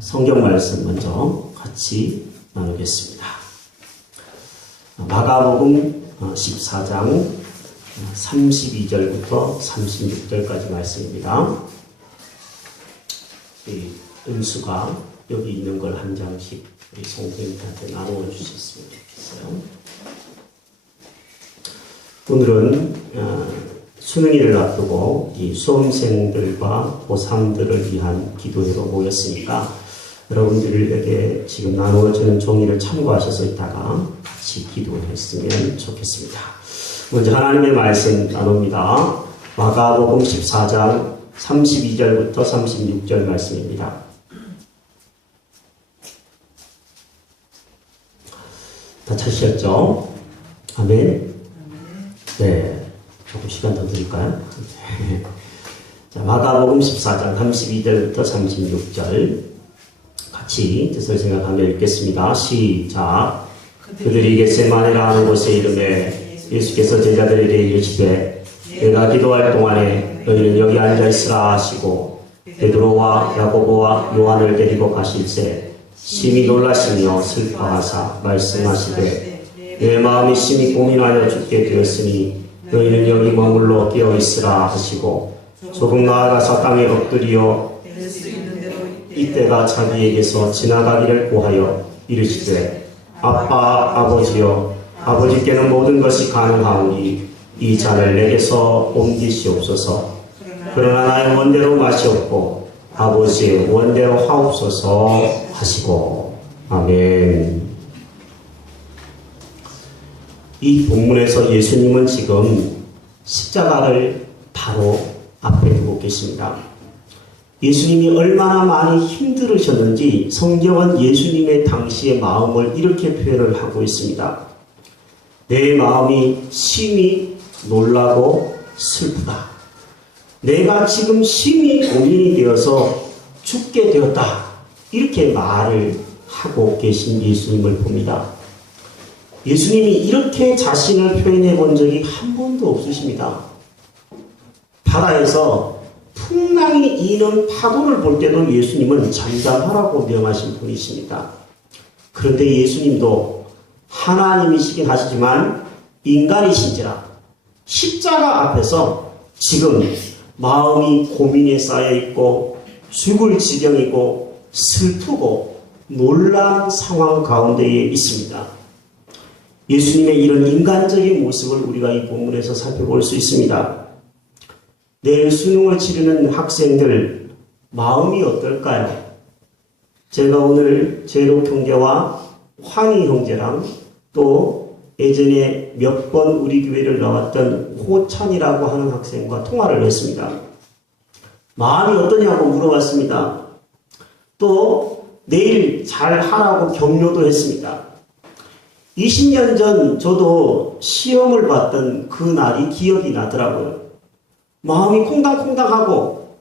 성경 말씀 먼저 같이 나누겠습니다. 마가복음 14장 32절부터 36절까지 말씀입니다. 은수가 여기 있는 걸 한 장씩 우리 성도님들한테 나누어 주셨으면 좋겠어요. 오늘은 수능일을 앞두고 이 수험생들과 고3들을 위한 기도회로 모였으니까 여러분들에게 지금 나누어지는 종이를 참고하셔서 있다가 같이 기도했으면 좋겠습니다. 먼저 하나님의 말씀 나눕니다. 마가복음 14장 32절부터 36절 말씀입니다. 다 찾으셨죠? 아멘. 네, 조금 시간 더 드릴까요? 자, 마가복음 14장 32절부터 36절 같이 뜻을 생각하며 읽겠습니다. 시작. 그들이 겟세마네라 하는 곳에 이르매 예수께서 제자들에게 이르시되 내가 기도할 동안에 너희는 여기 앉아있으라 하시고 베드로와 야고보와 요한을 데리고 가실새 심히 놀라시며 슬퍼하사 말씀하시되 내 마음이 심히 고민하여 죽게 되었으니 너희는 여기 머물러 깨어있으라 하시고 조금 나아가서 땅에 엎드리어 이때가 자기에게서 지나가기를 고하여 이르시되 아빠 아버지여 아버지께는 모든 것이 가능하오니 이 잔을 내게서 옮기시옵소서. 그러나 나의 원대로 마시옵고 아버지의 원대로 하옵소서 하시고. 아멘. 이 본문에서 예수님은 지금 십자가를 바로 앞에 두고 계십니다. 예수님이 얼마나 많이 힘들으셨는지 성경은 예수님의 당시의 마음을 이렇게 표현을 하고 있습니다. 내 마음이 심히 놀라고 슬프다. 내가 지금 심히 고민이 되어서 죽게 되었다. 이렇게 말을 하고 계신 예수님을 봅니다. 예수님이 이렇게 자신을 표현해 본 적이 한 번도 없으십니다. 바다에서 풍랑이 이는 파도를 볼 때도 예수님은 잠잠하라고 명하신 분이십니다. 그런데 예수님도 하나님이시긴 하시지만 인간이신지라 십자가 앞에서 지금 마음이 고민에 쌓여있고 죽을 지경이고 슬프고 놀란 상황 가운데에 있습니다. 예수님의 이런 인간적인 모습을 우리가 이 본문에서 살펴볼 수 있습니다. 내일 수능을 치르는 학생들 마음이 어떨까요? 제가 오늘 제록 형제와 황희 형제랑 또 예전에 몇 번 우리 교회를 나왔던 호찬이라고 하는 학생과 통화를 했습니다. 마음이 어떠냐고 물어봤습니다. 또 내일 잘 하라고 격려도 했습니다. 20년 전 저도 시험을 봤던 그 날이 기억이 나더라고요. 마음이 콩당콩당하고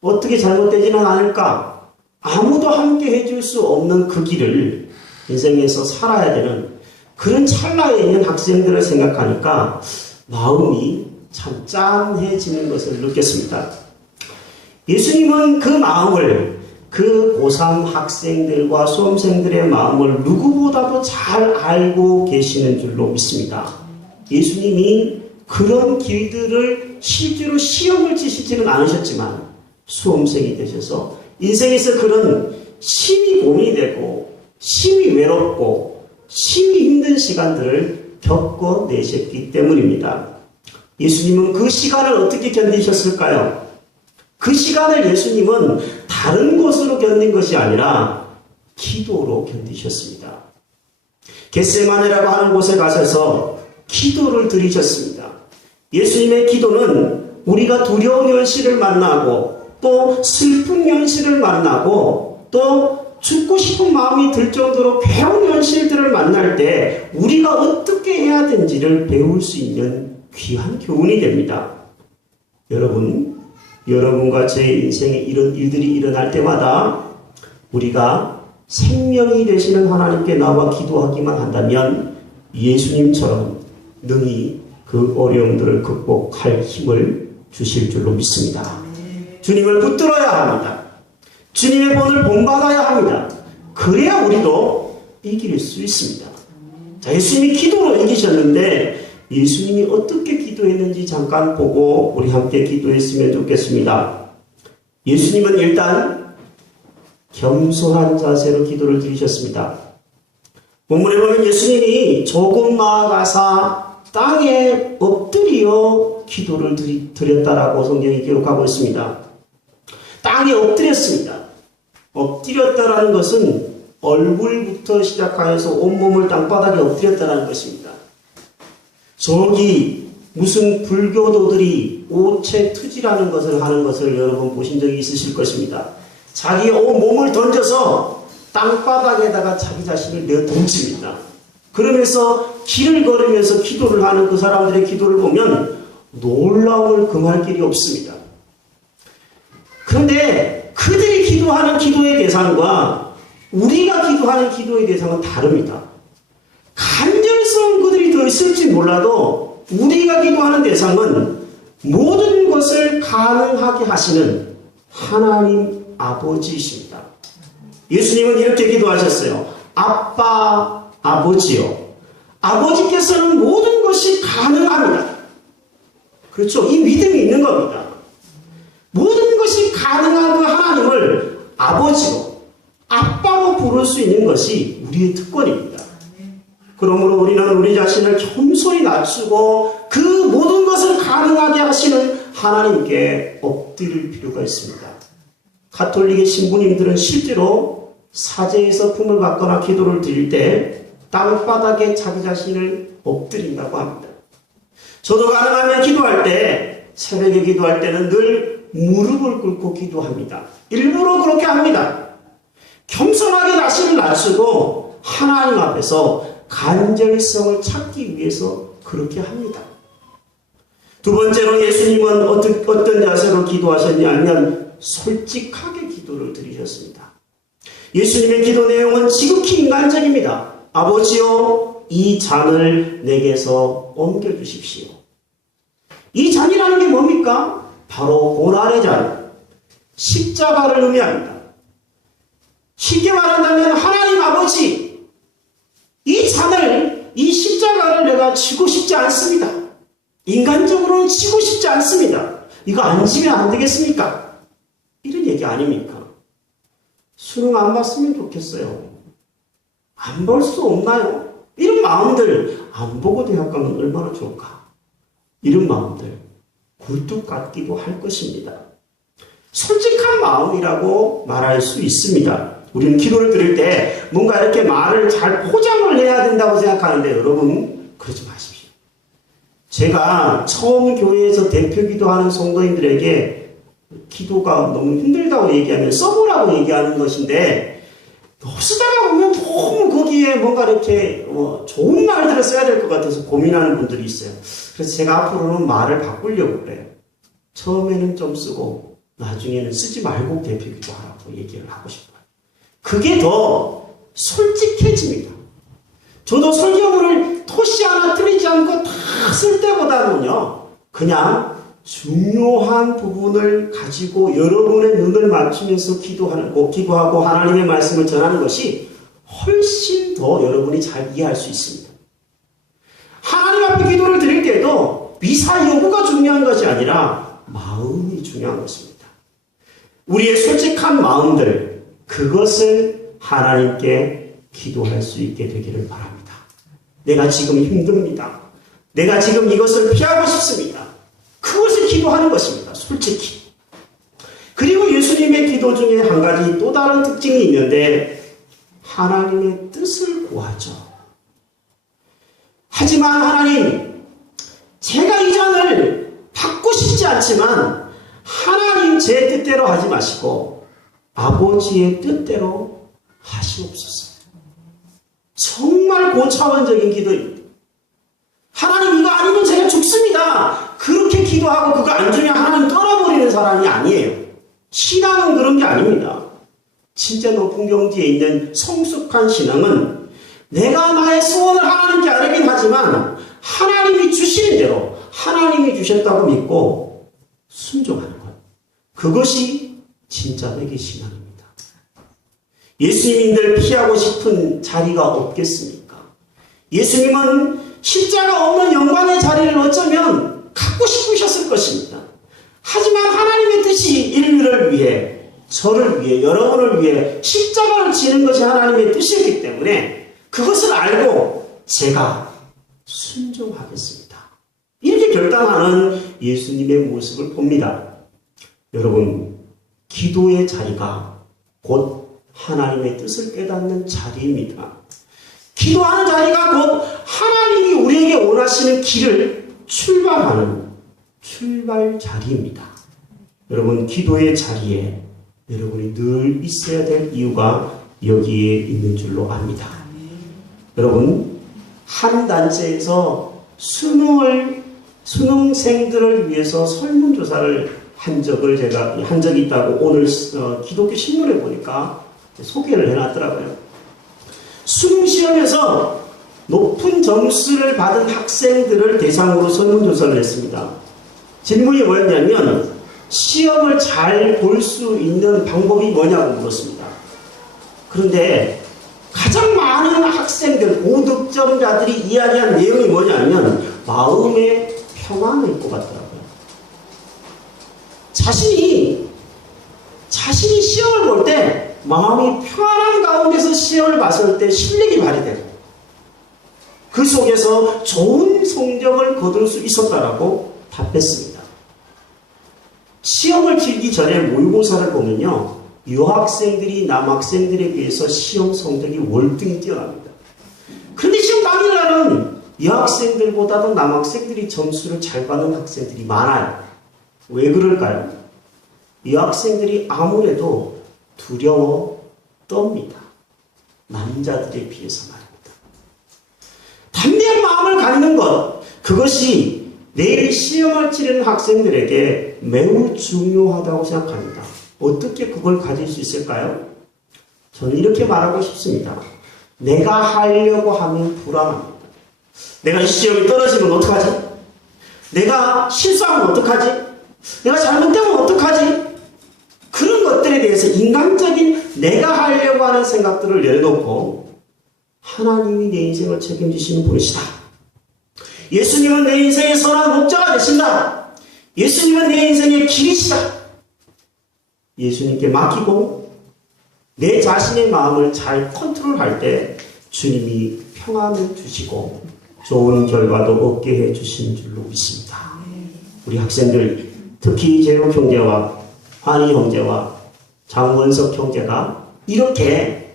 어떻게 잘못되지는 않을까? 아무도 함께 해줄 수 없는 그 길을 인생에서 살아야 되는 그런 찰나에 있는 학생들을 생각하니까 마음이 참 짠해지는 것을 느꼈습니다. 예수님은 그 마음을 그 고3 학생들과 수험생들의 마음을 누구보다도 잘 알고 계시는 줄로 믿습니다. 예수님이 그런 길들을 실제로 시험을 치시지는 않으셨지만 수험생이 되셔서 인생에서 그런 심히 고민이 되고 심히 외롭고 심히 힘든 시간들을 겪어내셨기 때문입니다. 예수님은 그 시간을 어떻게 견디셨을까요? 그 시간을 예수님은 다른 것으로 견딘 것이 아니라 기도로 견디셨습니다. 겟세마네라고 하는 곳에 가셔서 기도를 드리셨습니다. 예수님의 기도는 우리가 두려운 현실을 만나고 또 슬픈 현실을 만나고 또 죽고 싶은 마음이 들 정도로 괴로운 현실들을 만날 때 우리가 어떻게 해야 되는지를 배울 수 있는 귀한 교훈이 됩니다. 여러분과 제 인생에 이런 일들이 일어날 때마다 우리가 생명이 되시는 하나님께 나와 기도하기만 한다면 예수님처럼 능히 그 어려움들을 극복할 힘을 주실 줄로 믿습니다. 주님을 붙들어야 합니다. 주님의 본을 본받아야 합니다. 그래야 우리도 이길 수 있습니다. 자, 예수님이 기도로 이기셨는데 예수님이 어떻게 기도했는지 잠깐 보고 우리 함께 기도했으면 좋겠습니다. 예수님은 일단 겸손한 자세로 기도를 드리셨습니다. 본문에 보면 예수님이 조금 나아가사 땅에 엎드려 기도를 드렸다라고 성경이 기록하고 있습니다. 땅에 엎드렸습니다. 엎드렸다라는 것은 얼굴부터 시작하여서 온몸을 땅바닥에 엎드렸다라는 것입니다. 저기 무슨 불교도들이 오체투지라는 것을 하는 것을 여러분 보신 적이 있으실 것입니다. 자기의 온몸을 던져서 땅바닥에다가 자기 자신을 내어 던집니다. 그러면서 길을 걸으면서 기도를 하는 그 사람들의 기도를 보면 놀라움을 금할 길이 없습니다. 그런데 그들이 기도하는 기도의 대상과 우리가 기도하는 기도의 대상은 다릅니다. 간절성은 그들이 더 있을지 몰라도 우리가 기도하는 대상은 모든 것을 가능하게 하시는 하나님 아버지이십니다. 예수님은 이렇게 기도하셨어요. 아빠, 아버지요. 아버지께서는 모든 것이 가능합니다. 그렇죠? 이 믿음이 있는 겁니다. 모든 것이 가능한 그 하나님을 아버지로, 아빠로 부를 수 있는 것이 우리의 특권입니다. 그러므로 우리는 우리 자신을 겸손히 낮추고 그 모든 것을 가능하게 하시는 하나님께 엎드릴 필요가 있습니다. 가톨릭의 신부님들은 실제로 사제에서 품을 받거나 기도를 드릴 때 땅바닥에 자기 자신을 엎드린다고 합니다. 저도 가능하면 기도할 때, 새벽에 기도할 때는 늘 무릎을 꿇고 기도합니다. 일부러 그렇게 합니다. 겸손하게 자신을 낮추고 하나님 앞에서 간절성을 찾기 위해서 그렇게 합니다. 두 번째로 예수님은 어떤 자세로 기도하셨냐면 솔직하게 기도를 드리셨습니다. 예수님의 기도 내용은 지극히 인간적입니다. 아버지요, 이 잔을 내게서 옮겨주십시오. 이 잔이라는 게 뭡니까? 바로 고난의 잔, 십자가를 의미합니다. 쉽게 말한다면 하나님 아버지, 이 잔을, 이 십자가를 내가 지고 싶지 않습니다. 인간적으로는 지고 싶지 않습니다. 이거 안 지면 안 되겠습니까? 이런 얘기 아닙니까? 수능 안 봤으면 좋겠어요. 안 볼 수 없나요? 이런 마음들, 안 보고 대학 가면 얼마나 좋을까? 이런 마음들 굴뚝 같기도 할 것입니다. 솔직한 마음이라고 말할 수 있습니다. 우리는 기도를 드릴 때 뭔가 이렇게 말을 잘 포장을 해야 된다고 생각하는데 여러분 그러지 마십시오. 제가 처음 교회에서 대표 기도하는 성도님들에게 기도가 너무 힘들다고 얘기하면 써보라고 얘기하는 것인데 쓰다가 보면 너무 거기에 뭔가 이렇게 좋은 말들을 써야 될 것 같아서 고민하는 분들이 있어요. 그래서 제가 앞으로는 말을 바꾸려고 그래요. 처음에는 좀 쓰고 나중에는 쓰지 말고 대표 기도하라고 얘기를 하고 싶어요. 그게 더 솔직해집니다. 저도 설교문을 토시 하나 틀리지 않고 다 쓸 때보다는요, 그냥 중요한 부분을 가지고 여러분의 눈을 맞추면서 기도하고 하나님의 말씀을 전하는 것이 훨씬 더 여러분이 잘 이해할 수 있습니다. 하나님 앞에 기도를 드릴 때도 미사 여부가 중요한 것이 아니라 마음이 중요한 것입니다. 우리의 솔직한 마음들, 그것을 하나님께 기도할 수 있게 되기를 바랍니다. 내가 지금 힘듭니다. 내가 지금 이것을 피하고 싶습니다. 그것을 기도하는 것입니다. 솔직히. 그리고 예수님의 기도 중에 한 가지 또 다른 특징이 있는데 하나님의 뜻을 구하죠. 하지만 하나님, 제가 이 잔을 받고 싶지 않지만 하나님 제 뜻대로 하지 마시고 아버지의 뜻대로 하시옵소서. 정말 고차원적인 기도입니다. 하나님 이거 아니면 제가 죽습니다. 그렇게 기도하고 그거 안 주면 하나님 떠나버리는 사람이 아니에요. 신앙은 그런 게 아닙니다. 진짜 높은 경지에 있는 성숙한 신앙은 내가 나의 소원을 하나님께 아뢰긴 하지만 하나님이 주시는 대로 하나님이 주셨다고 믿고 순종하는 것. 그것이 진짜 내게 신앙입니다. 예수님인들 피하고 싶은 자리가 없겠습니까? 예수님은 십자가 없는 영광의 자리를 어쩌면 갖고 싶으셨을 것입니다. 하지만 하나님의 뜻이 인류를 위해, 저를 위해, 여러분을 위해 십자가를 지는 것이 하나님의 뜻이기 때문에 그것을 알고 제가 순종하겠습니다. 이렇게 결단하는 예수님의 모습을 봅니다. 여러분, 기도의 자리가 곧 하나님의 뜻을 깨닫는 자리입니다. 기도하는 자리가 곧 하나님이 우리에게 원하시는 길을 출발하는 출발 자리입니다. 여러분, 기도의 자리에 여러분이 늘 있어야 될 이유가 여기에 있는 줄로 압니다. 여러분, 한 단체에서 수능생들을 위해서 설문조사를 한 적이 있다고 오늘 기독교 신문에 보니까 소개를 해놨더라고요. 수능 시험에서 높은 점수를 받은 학생들을 대상으로 설문조사를 했습니다. 질문이 뭐였냐면 시험을 잘 볼 수 있는 방법이 뭐냐고 물었습니다. 그런데 가장 많은 학생들, 고득점자들이 이야기한 내용이 뭐냐면 마음의 평안일 것 같더라고요. 자신이 시험을 볼 때 마음이 평안한 가운데서 시험을 봤을 때 실력이 발휘되고 그 속에서 좋은 성적을 거둘 수 있었다라고 답했습니다. 시험을 치기 전에 모의고사를 보면요, 여학생들이 남학생들에 비해서 시험 성적이 월등히 뛰어납니다. 그런데 시험 당일날은 여학생들보다도 남학생들이 점수를 잘 받는 학생들이 많아요. 왜 그럴까요? 여학생들이 아무래도 두려워 떱니다. 남자들에 비해서 말입니다. 담대한 마음을 갖는 것, 그것이 내일 시험을 치르는 학생들에게 매우 중요하다고 생각합니다. 어떻게 그걸 가질 수 있을까요? 저는 이렇게 말하고 싶습니다. 내가 하려고 하면 불안합니다. 내가 이 시험이 떨어지면 어떡하지? 내가 실수하면 어떡하지? 내가 잘못되면 어떡하지? 그런 것들에 대해서 인간적인 내가 하려고 하는 생각들을 내려놓고 하나님이 내 인생을 책임지시는 분이시다. 예수님은 내 인생의 선한 목자가 되신다. 예수님은 내 인생의 길이시다. 예수님께 맡기고 내 자신의 마음을 잘 컨트롤할 때 주님이 평안을 주시고 좋은 결과도 얻게 해주신 줄로 믿습니다. 우리 학생들, 특히 제록 형제와 환희 형제와 장원석 형제가 이렇게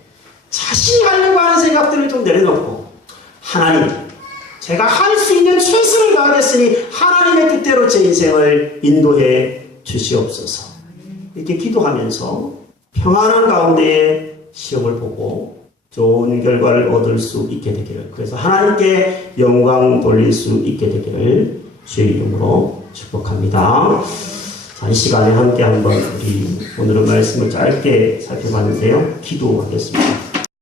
자신이 하려고 하는 생각들을 좀 내려놓고 하나님, 제가 할 수 있는 최선을 다하겠으니 하나님의 뜻대로 제 인생을 인도해 주시옵소서. 이렇게 기도하면서 평안한 가운데에 시험을 보고 좋은 결과를 얻을 수 있게 되기를, 그래서 하나님께 영광 돌릴 수 있게 되기를 주의 이름으로 축복합니다. 자, 이 시간에 함께 한번 우리 오늘은 말씀을 짧게 살펴봤는데요. 기도하겠습니다.